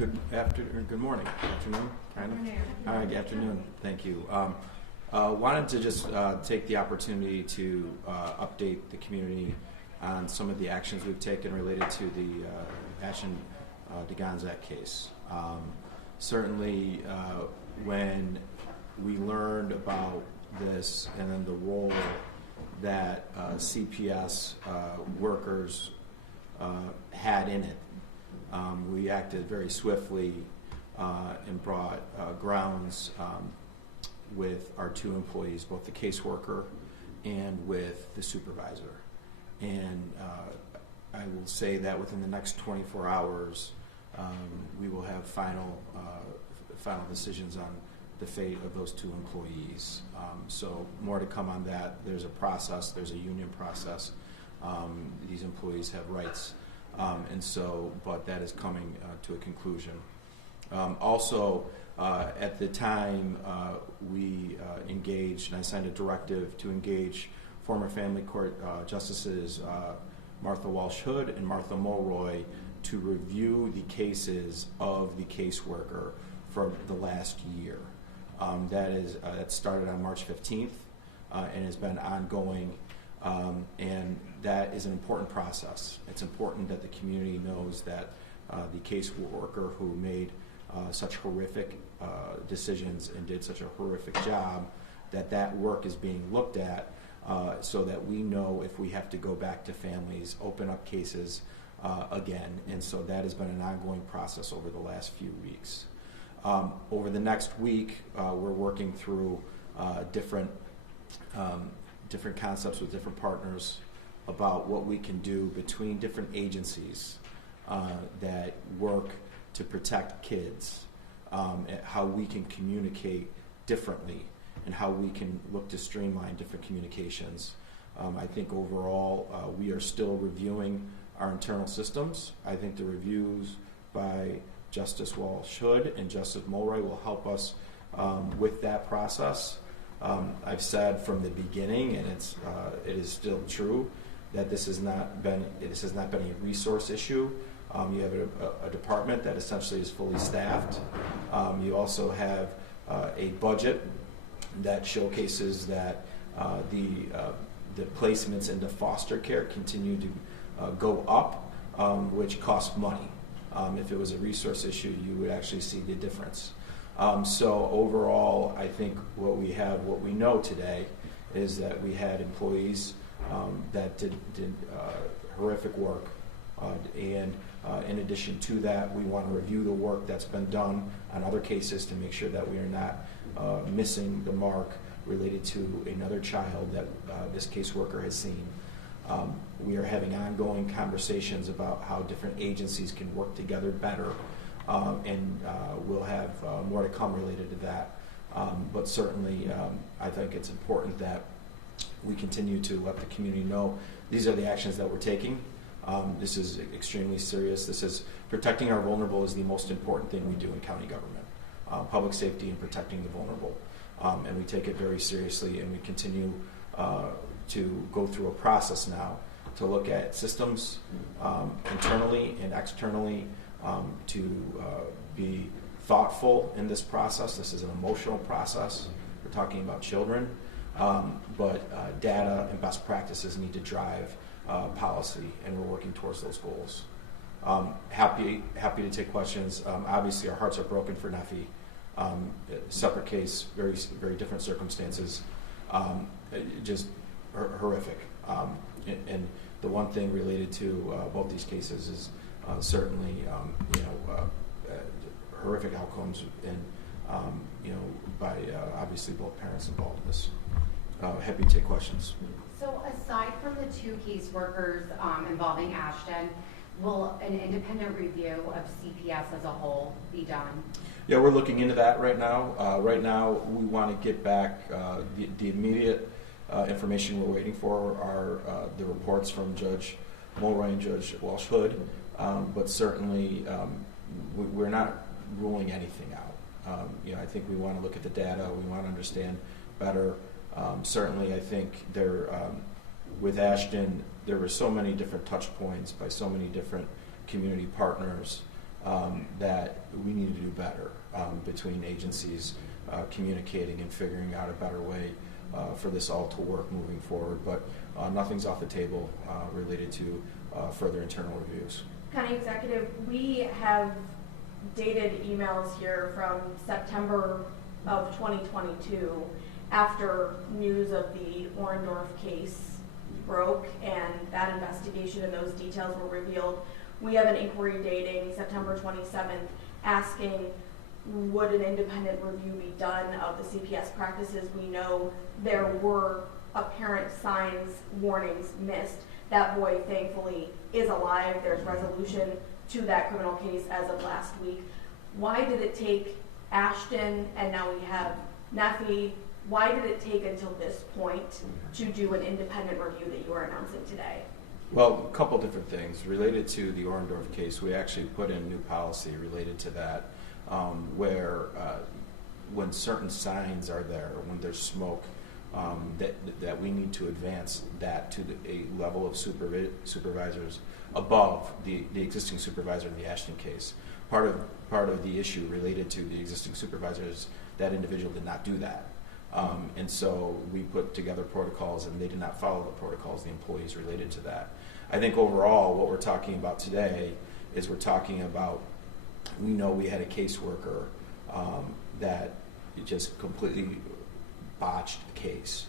Good morning. Afternoon, kind of? All right, afternoon. Thank you. Wanted to just take the opportunity to update the community on some of the actions we've taken related to the Ashton DeGonzak case. Certainly, when we learned about this and then the role that CPS workers had in it, we acted very swiftly and brought grounds with our two employees, both the caseworker and with the supervisor. And I will say that within the next 24 hours, we will have final decisions on the fate of those two employees. So more to come on that. There's a process. There's a union process. These employees have rights. But that is coming to a conclusion. Also, at the time, we engaged, and I signed a directive to engage former family court justices Martha Walsh-Hood and Martha Mulroy to review the cases of the caseworker for the last year. That started on March 15th and has been ongoing. And that is an important process. It's important that the community knows that the caseworker who made such horrific decisions and did such a horrific job, that work is being looked at so that we know if we have to go back to families, open up cases again. And so that has been an ongoing process over the last few weeks. Over the next week, we're working through different concepts with different partners about what we can do between different agencies that work to protect kids, how we can communicate differently, and how we can look to streamline different communications. I think overall we are still reviewing our internal systems. I think the reviews by Justice Walsh-Hood and Justice Mulroy will help us with that process. I've said from the beginning, and it is still true, that this has not been a resource issue. You have a department that essentially is fully staffed. You also have a budget that showcases that the placements into foster care continue to go up, which costs money. If it was a resource issue, you would actually see the difference. So overall, I think what we know today is that we had employees that did horrific work, and in addition to that, we want to review the work that's been done on other cases to make sure that we are not missing the mark related to another child that this caseworker has seen. We are having ongoing conversations about how different agencies can work together better. And we'll have more to come related to that. But certainly, I think it's important that we continue to let the community know these are the actions that we're taking. This is extremely serious. Protecting our vulnerable is the most important thing we do in county government. Public safety and protecting the vulnerable. And we take it very seriously, and we continue to go through a process now to look at systems internally and externally, to be thoughtful in this process. This is an emotional process. We're talking about children, but data and best practices need to drive policy, and we're working towards those goals. Happy to take questions. Obviously, our hearts are broken for Neffy. Separate case, very, very different circumstances, just horrific. And the one thing related to both these cases is certainly, horrific outcomes, and by obviously both parents involved in this. Happy to take questions. So, aside from the two caseworkers involving Ashton, will an independent review of CPS as a whole be done? Yeah, we're looking into that right now. Right now, we want to get back the immediate information we're waiting for are the reports from Judge Mulroy and Judge Walsh-Hood. But certainly, we're not ruling anything out. I think we want to look at the data. We want to understand better. Certainly, I think with Ashton, there were so many different touch points by so many different community partners that we need to do better between agencies communicating and figuring out a better way for this all to work moving forward. But nothing's off the table related to further internal reviews. County Executive, we have dated emails here from September of 2022 after news of the Orendorf case broke and that investigation and those details were revealed. We have an inquiry dating September 27th asking, would an independent review be done of the CPS practices? We know there were apparent signs, warnings missed. That boy, thankfully, is alive. There's resolution to that criminal case as of last week. Why did it take Ashton, and now we have Neffy, why did it take until this point to do an independent review that you are announcing today? Well, a couple different things. Related to the Orendorf case, we actually put in new policy related to that, where when certain signs are there, when there's smoke, that we need to advance that to a level of supervisors above the existing supervisor in the Ashton case. Part of the issue related to the existing supervisors, that individual did not do that. And so we put together protocols, and they did not follow the protocols, the employees related to that. I think overall what we're talking about today is we're talking about, we know we had a caseworker that just completely botched the case.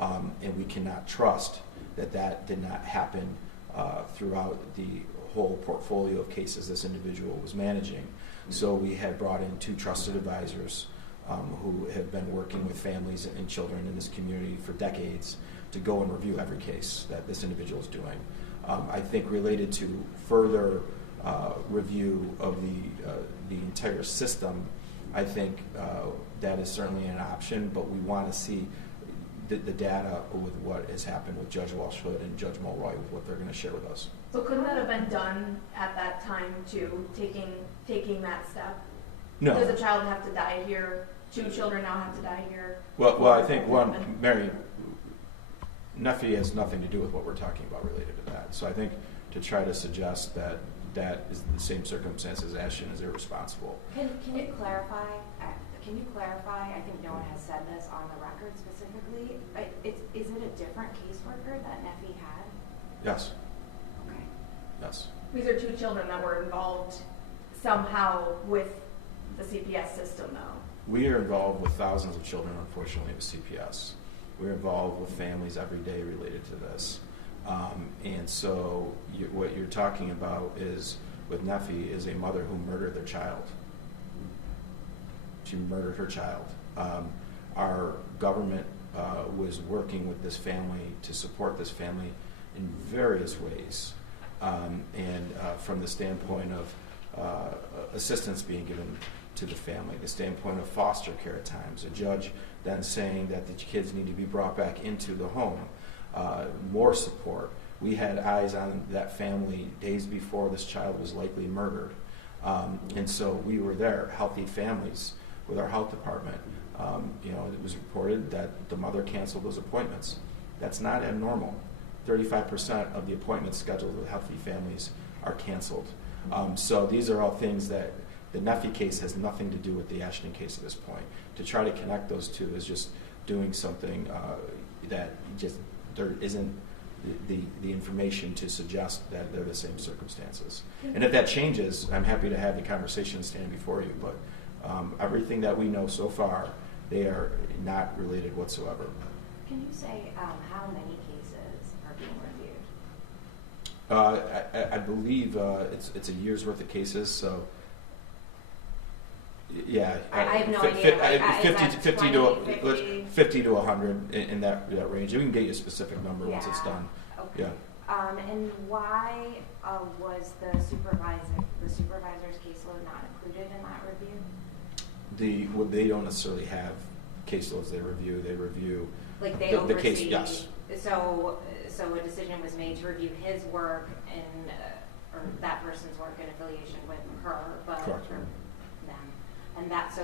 And we cannot trust that did not happen throughout the whole portfolio of cases this individual was managing. So we had brought in 2 trusted advisors who have been working with families and children in this community for decades to go and review every case that this individual is doing. I think related to further review of the entire system, I think that is certainly an option, but we want to see the data with what has happened with Judge Walsh-Hood and Judge Mulroy with what they're going to share with us. So couldn't that have been done at that time too, taking that step? No. Does a child have to die here? 2 children now have to die here? Well, I think Mary, Neffy has nothing to do with what we're talking about related to that. So I think to try to suggest that that is the same circumstance as Ashton is irresponsible. Can you clarify? I think no one has said this on the record specifically. Is it a different caseworker that Neffy had? Yes. Okay. Yes. These are 2 children that were involved somehow with the CPS system, though. We are involved with thousands of children, unfortunately, with CPS. We're involved with families every day related to this. And so what you're talking about is, with Neffy, is a mother who murdered their child. She murdered her child. Our government was working with this family to support this family in various ways. And from the standpoint of assistance being given to the family, the standpoint of foster care at times, a judge then saying that the kids need to be brought back into the home, more support. We had eyes on that family days before this child was likely murdered. And so we were there, Healthy Families, with our health department. It was reported that the mother canceled those appointments. That's not abnormal. 35% of the appointments scheduled with Healthy Families are canceled. So these are all things that the Neffy case has nothing to do with the Ashton case at this point. To try to connect those two is just doing something that just there isn't the information to suggest that they're the same circumstances. And if that changes, I'm happy to have the conversation stand before you. But everything that we know so far, they are not related whatsoever. Can you say how many cases are being reviewed? I believe it's a year's worth of cases. So yeah, I have no idea. 50 to 100 in that range. We can get you a specific number once it's done. Okay. Yeah. And why was the supervisor's caseload not included in that review? They don't necessarily have caseloads they review. They review like they the oversee. Case. Yes. So a decision was made to review his work and or that person's work in affiliation with her, but Correct. for them, and that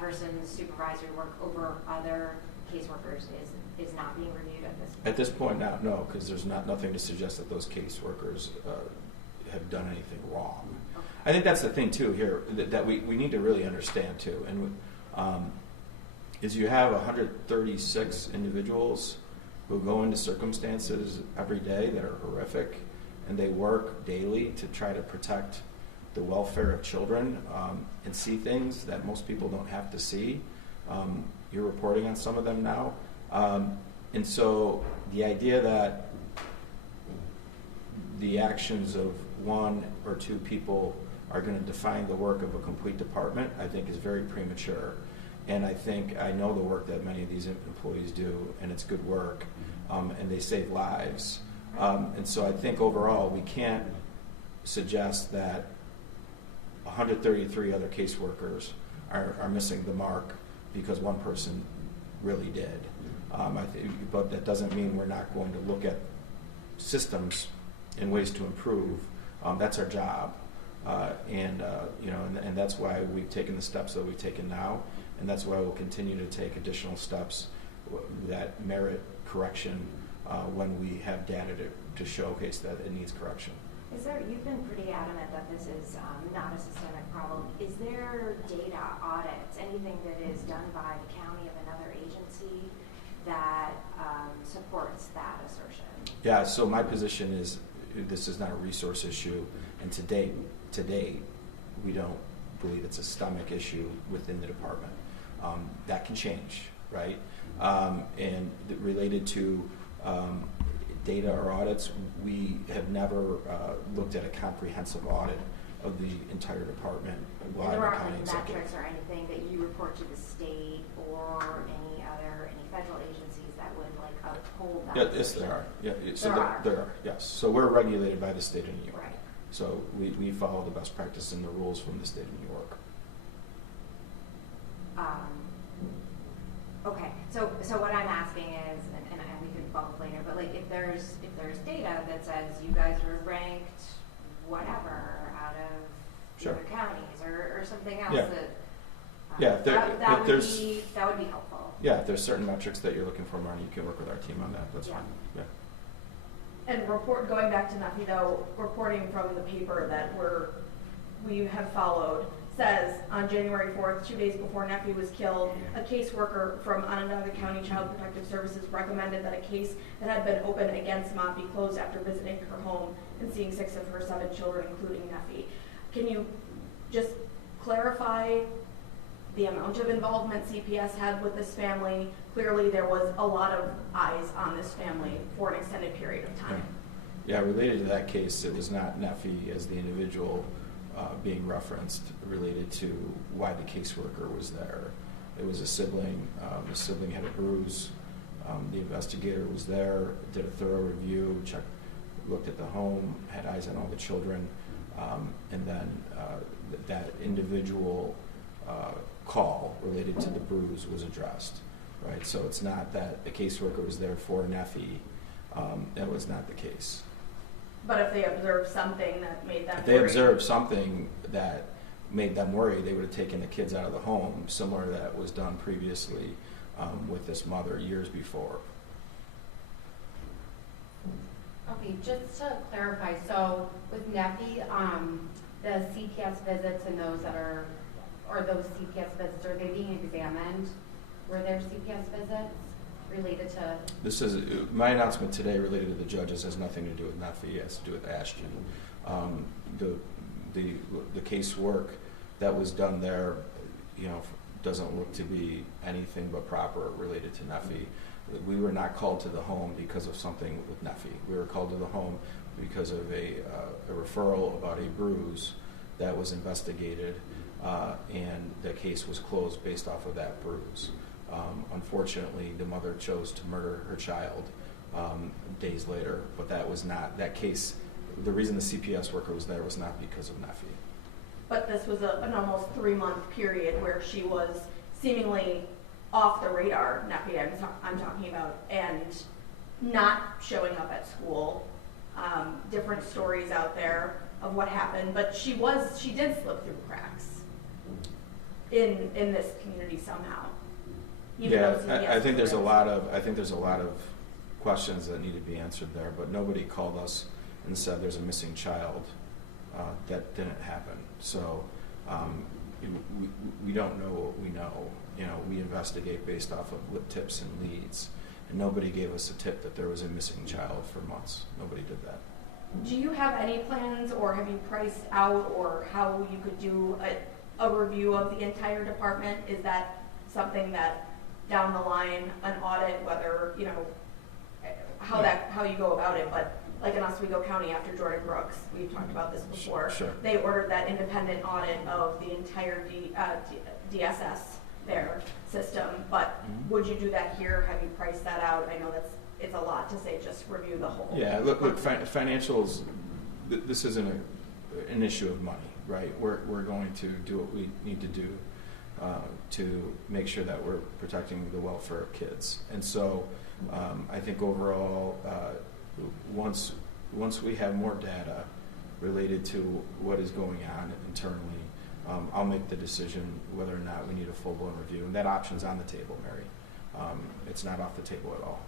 person's supervisory work over other caseworkers is not being reviewed at this point. At this point, now, no, because there's nothing to suggest that those caseworkers have done anything wrong. I think that's the thing too here that we need to really understand too, and is you have 136 individuals who go into circumstances every day that are horrific, and they work daily to try to protect the welfare of children and see things that most people don't have to see. You're reporting on some of them now. And so the idea that the actions of one or two people are going to define the work of a complete department, I think is very premature. And I know the work that many of these employees do, and it's good work, and they save lives. And so I think overall we can't suggest that 133 other caseworkers are missing the mark because one person really did. But that doesn't mean we're not going to look at systems and ways to improve. That's our job, and that's why we've taken the steps that we've taken now, and that's why we'll continue to take additional steps that merit correction when we have data to showcase that it needs correction. You've been pretty adamant that this is not a systemic problem. Is there data audits, anything that is done by the county of another agency that supports that assertion? Yeah, so my position is this is not a resource issue, and to date, we don't believe it's a systemic issue within the department. That can change, right? And related to data or audits, we have never looked at a comprehensive audit of the entire department. And there aren't any metrics or anything that you report to the state or any federal agencies that would uphold that? Yeah, yes, there are. Yeah, so there are. Yes. So we're regulated by the state of New York. Right. So we follow the best practice and the rules from the state of New York. Okay. So what I'm asking is, and we can follow up later, but if there's data that says you guys were ranked whatever out of Sure. other counties or something else that would be helpful. Yeah, if there's certain metrics that you're looking for, Marnie, you can work with our team on that. That's fine. Yeah. And going back to Nuffy though, reporting from the paper that we have followed says on January 4th, 2 days before Nuffy was killed, a caseworker from Onondaga County Child Protective Services recommended that a case that had been opened against Mom be closed after visiting her home and seeing 6 of her 7 children, including Nuffy. Can you just clarify the amount of involvement CPS had with this family? Clearly there was a lot of eyes on this family for an extended period of time. Yeah, related to that case, it was not Nuffy as the individual being referenced related to why the caseworker was there. It was a sibling. The sibling had a bruise. The investigator was there, did a thorough review, looked at the home, had eyes on all the children, and then that individual call related to the bruise was addressed. Right, so it's not that the caseworker was there for Nuffy. That was not the case. But if they observed something that made them If they observed something that made them worry, they would have taken the kids out of the home, similar to that was done previously with this mother years before. Okay, just to clarify, so with Nuffy, the CPS visits and those CPS visits, are they being examined? Were there CPS visits related to? This is my announcement today related to the judges has nothing to do with Nuffy. It has to do with Ashton. The case work that was done there, doesn't look to be anything but proper related to Nuffy. We were not called to the home because of something with Nuffy. We were called to the home because of a referral about a bruise that was investigated, and the case was closed based off of that bruise. Unfortunately, the mother chose to murder her child days later, but that was not that case. The reason the CPS worker was there was not because of Nuffy. But this was an almost 3-month period where she was seemingly off the radar, Nuffy I'm talking about, and not showing up at school. Different stories out there of what happened, but she did slip through the cracks in this community somehow. I think there's a lot of questions that need to be answered there, but nobody called us and said there's a missing child that didn't happen. So we don't know what we know. You know, we investigate based off of lip tips and leads, and nobody gave us a tip that there was a missing child for months. Nobody did that. Do you have any plans, or have you priced out, or how you could do a review of the entire department? Is that something that down the line, an audit, whether, you know, how you go about it, but like in Oswego County after Jordan Brooks, we've talked about this before. Sure. They ordered that independent audit of the entire DSS, their system, but would you do that here? Have you priced that out? I know it's a lot to say just review the whole. Yeah, look, financials, this isn't an issue of money, right? We're going to do what we need to do to make sure that we're protecting the welfare of kids. And so I think overall, once we have more data related to what is going on internally, I'll make the decision whether or not we need a full-blown review. And that option's on the table, Mary. It's not off the table at all.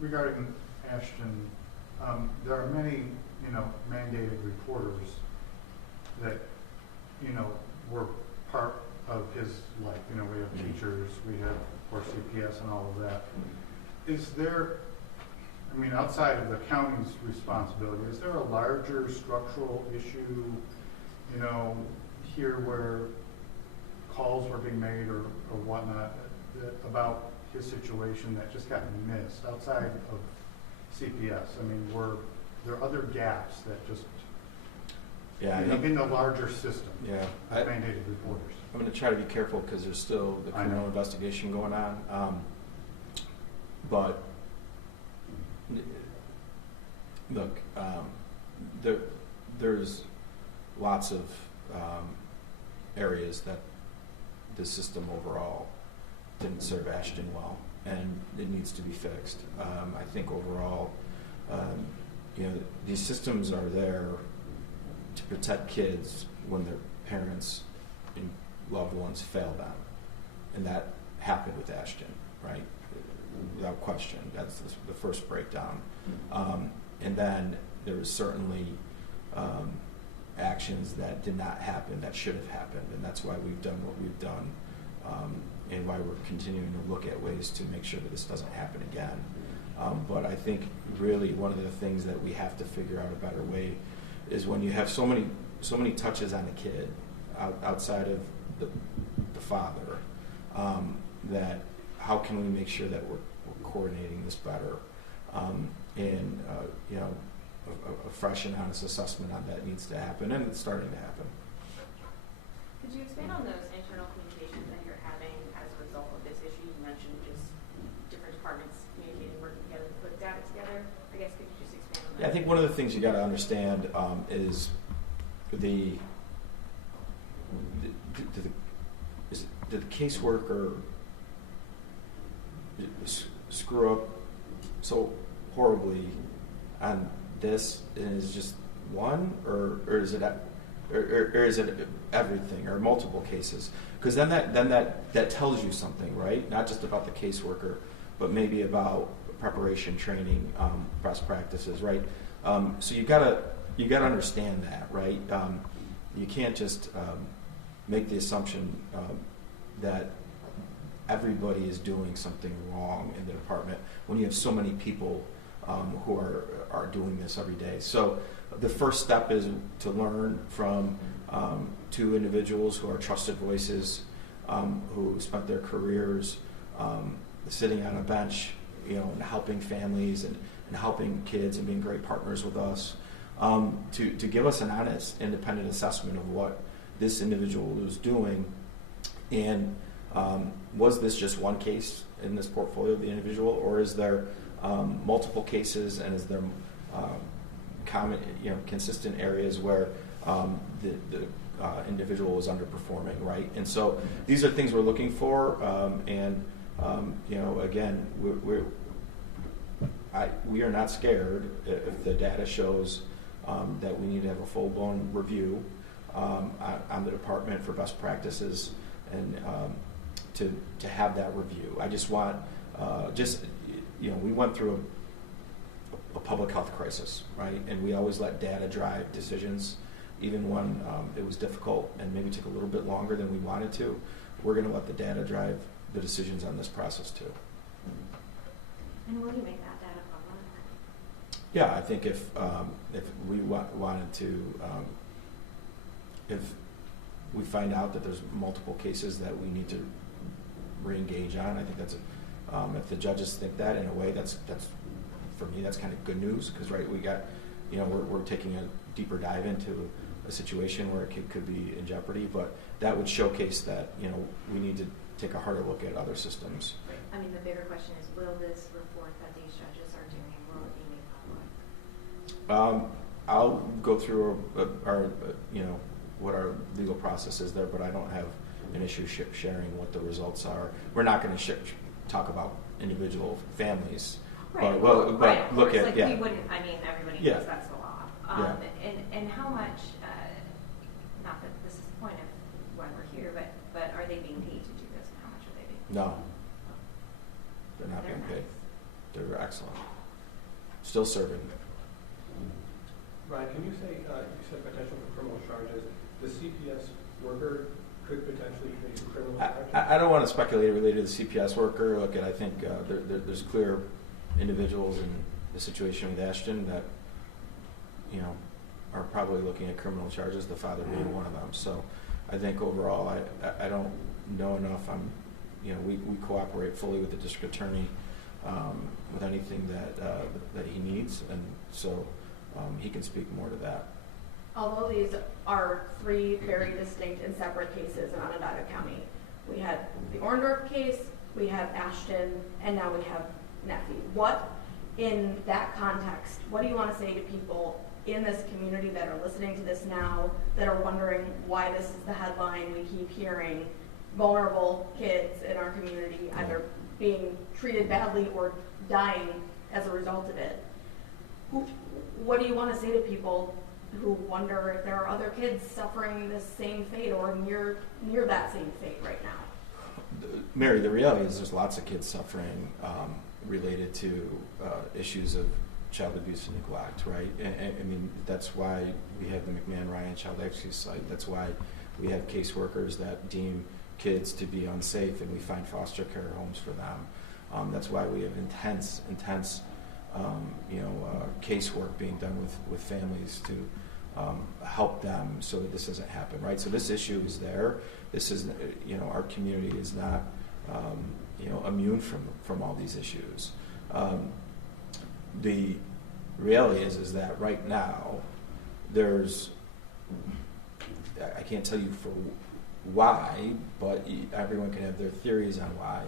Regarding Ashton, there are many, mandated reporters that, were part of his life. We have teachers, we have, of course, CPS and all of that. Is there, outside of the county's responsibility, is there a larger structural issue, here where calls were being made or whatnot about his situation that just got missed outside of CPS? Were there other gaps that just, in the larger system, mandated reporters? I'm going to try to be careful because there's still the criminal investigation going on. But look, there's lots of areas that the system overall didn't serve Ashton well, and it needs to be fixed. I think overall, these systems are there to protect kids when their parents and loved ones fail them, and that happened with Ashton, right? Without question, that's the first breakdown. And then there was certainly actions that did not happen that should have happened, and that's why we've done what we've done, and why we're continuing to look at ways to make sure that this doesn't happen again. But I think really one of the things that we have to figure out a better way is when you have so many touches on a kid outside of the father, that how can we make sure that we're coordinating this better, and a fresh and honest assessment on that needs to happen, and it's starting to happen. Could you expand on those internal communications that you're having as a result of this issue? You mentioned just different departments communicating, working together to put data together. I guess could you just expand on that? Yeah, I think one of the things you got to understand is did the caseworker screw up so horribly on this, and is just one, or is it everything, or multiple cases? Because then that tells you something, right? Not just about the caseworker, but maybe about preparation, training, best practices, right? So you gotta understand that, right? You can't just make the assumption that everybody is doing something wrong in the department when you have so many people who are doing this every day. So the first step is to learn from two individuals who are trusted voices, who spent their careers sitting on a bench, and helping families and helping kids and being great partners with us, to give us an honest, independent assessment of what this individual was doing, and was this just one case in this portfolio of the individual, or is there multiple cases, and is there common, consistent areas where the individual was underperforming, right? And so these are things we're looking for, and again, we are not scared if the data shows that we need to have a full-blown review on the department for best practices, and to have that review. I just want we went through a public health crisis, right? And we always let data drive decisions, even when it was difficult and maybe took a little bit longer than we wanted to. We're going to let the data drive the decisions on this process too. And will you make that data public? Yeah, I think if we wanted to, if we find out that there's multiple cases that we need to re-engage on, I think that's if the judges think that, in a way, that's for me, that's kind of good news, because right, we got, we're taking a deeper dive into a situation where a kid could be in jeopardy, but that would showcase that we need to take a harder look at other systems. Right. I mean, the bigger question is, will this report that these judges are doing, will it be made public? I'll go through our what our legal process is there, but I don't have an issue sharing what the results are. We're not going to talk about individual families. Right. But right. look at, like yeah. we wouldn't. I mean, everybody Yeah. knows that's the law. Yeah. And how much? Not that this is the point of why we're here, but are they being paid to do this? And how much are they being paid? No, they're not being paid. They're excellent. Still serving. Ryan, can you say, you said potential for criminal charges. The CPS worker could potentially face criminal charges? I don't want to speculate related to the CPS worker. Look, I think there's clear individuals in the situation with Ashton that, are probably looking at criminal charges, the father being one of them. So I think overall, I don't know enough. We cooperate fully with the district attorney with anything that he needs, and so he can speak more to that. Although these are three very distinct and separate cases in Onondaga County. We had the Orndorff case, we have Ashton, and now we have Neffy. What, in that context, what do you want to say to people in this community that are listening to this now, that are wondering why this is the headline we keep hearing, vulnerable kids in our community either being treated badly or dying as a result of it? What do you want to say to people who wonder if there are other kids suffering this same fate or near that same fate right now? Mary, the reality is there's lots of kids suffering related to issues of child abuse and neglect, right? And I mean, that's why we have the McMahon Ryan Child Advocacy Site. That's why we have caseworkers that deem kids to be unsafe, and we find foster care homes for them. That's why we have intense casework being done with families to help them so that this doesn't happen, right? So this issue is there. This is, our community is not, immune from all these issues. The reality is that right now there's, I can't tell you for why, but everyone can have their theories on why.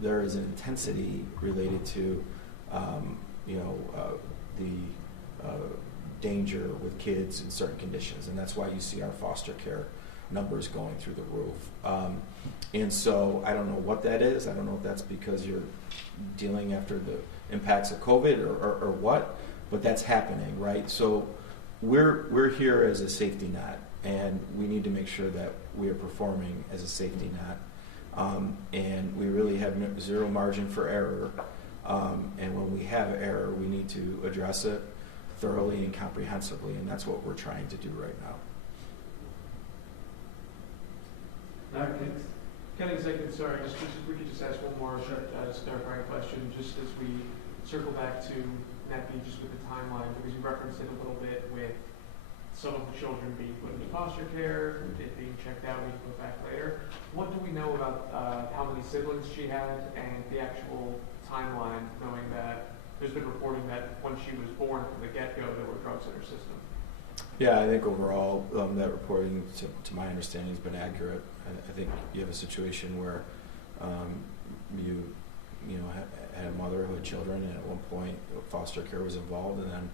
There is an intensity related to, the danger with kids in certain conditions, and that's why you see our foster care numbers going through the roof. And so I don't know what that is. I don't know if that's because you're dealing after the impacts of COVID or what, but that's happening, right? So we're here as a safety net, and we need to make sure that we are performing as a safety net. And we really have zero margin for error. And when we have error, we need to address it thoroughly and comprehensively, and that's what we're trying to do right now. Ken, executive, sorry, if we could just ask one more clarifying question, just as we circle back to Neffy, just with the timeline, because you referenced it a little bit with some of the children being put into foster care, it being checked out, we can go back later. What do we know about how many siblings she had and the actual timeline, knowing that there's been reporting that when she was born from the get-go, there were drugs in her system? Yeah, I think overall that reporting, to my understanding, has been accurate. I think you have a situation where you had a mother who had children, and at one point foster care was involved, and then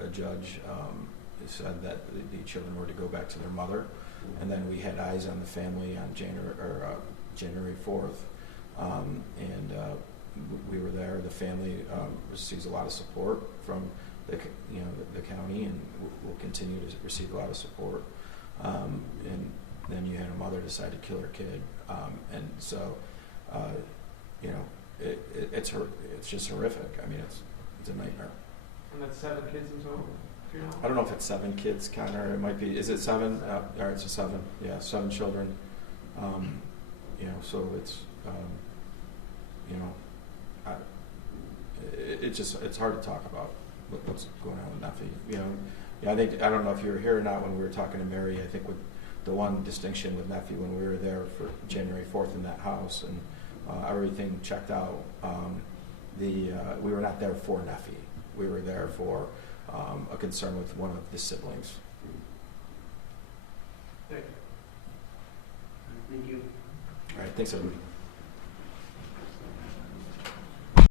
a judge said that the children were to go back to their mother, and then we had eyes on the family on January 4th, and we were there. The family receives a lot of support from the county, and will continue to receive a lot of support. And then you had a mother decide to kill her kid, and so it's just horrific. I mean, It's a nightmare. And that's 7 kids in total, if you know? I don't know if it's 7 kids, Connor. It might be. Is it 7? All right, so 7. Yeah, 7 children. You know, so it's you know, it's hard to talk about what's going on with Neffy. You know, yeah, I don't know if you were here or not when we were talking to Mary. I think with the one distinction with Neffy when we were there for January 4th in that house and everything checked out. We were not there for Neffy. We were there for a concern with one of the siblings. Thank you. Thank you. All right, thanks everybody.